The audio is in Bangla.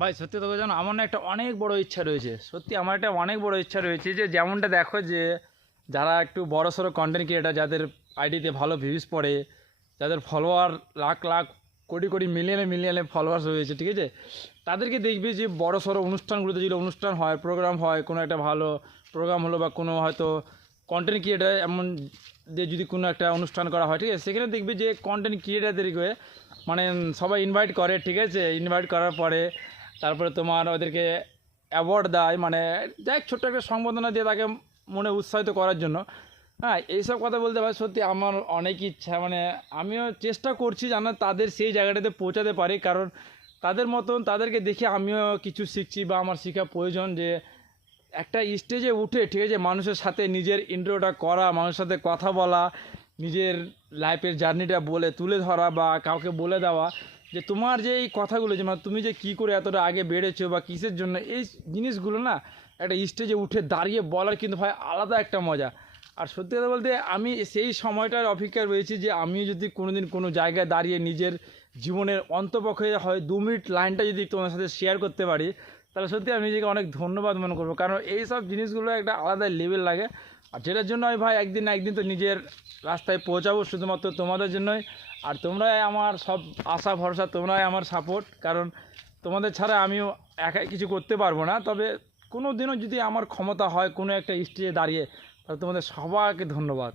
ভাই সত্যি তোকে জানো, আমার না একটা অনেক বড় ইচ্ছা রয়েছে। সত্যি আমার একটা অনেক বড় ইচ্ছা রয়েছে যে যেমনটা দেখো যে যারা একটু বড় সড়ো কন্টেন্ট ক্রিয়েটার, যাদের আইডিতে ভালো ভিউজ পড়ে, যাদের ফলোয়ার লাখ লাখ কোটি কোটি মিলিয়নে মিলিয়নে ফলোয়ার্স রয়েছে, ঠিক আছে, তাদেরকে দেখবি যে বড় সড়ো অনুষ্ঠানগুলোতে যেগুলো অনুষ্ঠান হয়, প্রোগ্রাম হয়, কোনো একটা ভালো প্রোগ্রাম হলো বা কোনো হয়তো কন্টেন্ট ক্রিয়েটার এমন যে যদি কোনো একটা অনুষ্ঠান করা হয়, ঠিক আছে, সেখানে দেখবি যে কন্টেন্ট ক্রিয়েটারদেরকে মানে সবাই ইনভাইট করে, ঠিক আছে, ইনভাইট করার পরে তারপরে তোমার ওদেরকে অ্যাওয়ার্ড দেয়, মানে যাই হোক ছোট্ট একটা সম্বোধনা দিয়ে তাকে মনে উৎসাহিত করার জন্য। হ্যাঁ, এইসব কথা বলতে পারি, সত্যি আমার অনেক ইচ্ছা, মানে আমিও চেষ্টা করছি যেন তাদের সেই জায়গাটাতে পৌঁছাতে পারি, কারণ তাদের মতন তাদেরকে দেখে আমিও কিছু শিখছি বা আমার শেখা প্রয়োজন যে একটা স্টেজে উঠে, ঠিক আছে, মানুষের সাথে নিজের ইন্টারভিউটা করা, মানুষের সাথে কথা বলা, নিজের লাইফের জার্নিটা বলে তুলে ধরা বা কাউকে বলে দেওয়া যে তোমার যে এই কথাগুলো, যে মানে তুমি যে কী করে এতটা আগে বেড়েছো বা কিসের জন্য, এই জিনিসগুলো না একটা স্টেজে উঠে দাঁড়িয়ে বলার কিন্তু ভাই আলাদা একটা মজা। আর সত্যি কথা বলতে আমি সেই সময়টার অপেক্ষায় রয়েছি যে আমি যদি কোনো দিন কোনো জায়গায় দাঁড়িয়ে নিজের জীবনের অন্তপক্ষে হয় 2 মিনিট লাইনটা যদি তোমার সাথে শেয়ার করতে পারি, তাহলে সত্যি আমি নিজেকে অনেক ধন্যবাদ মনে করবো, কারণ এই সব জিনিসগুলো একটা আলাদা লেভেল লাগে। আর যেটার জন্য আমি ভাই একদিন না একদিন তো নিজের রাস্তায় পৌঁছাবো শুধুমাত্র তোমাদের জন্যই। আর তোমরাই আমার সব আশা ভরসা, তোমরাই আমার সাপোর্ট, কারণ তোমাদের ছাড়া আমিও একাই কিছু করতে পারবো না। তবে কোনো দিনও যদি আমার ক্ষমতা হয় কোনো একটা স্টেজে দাঁড়িয়ে, তাহলে তোমাদের সবাইকে ধন্যবাদ।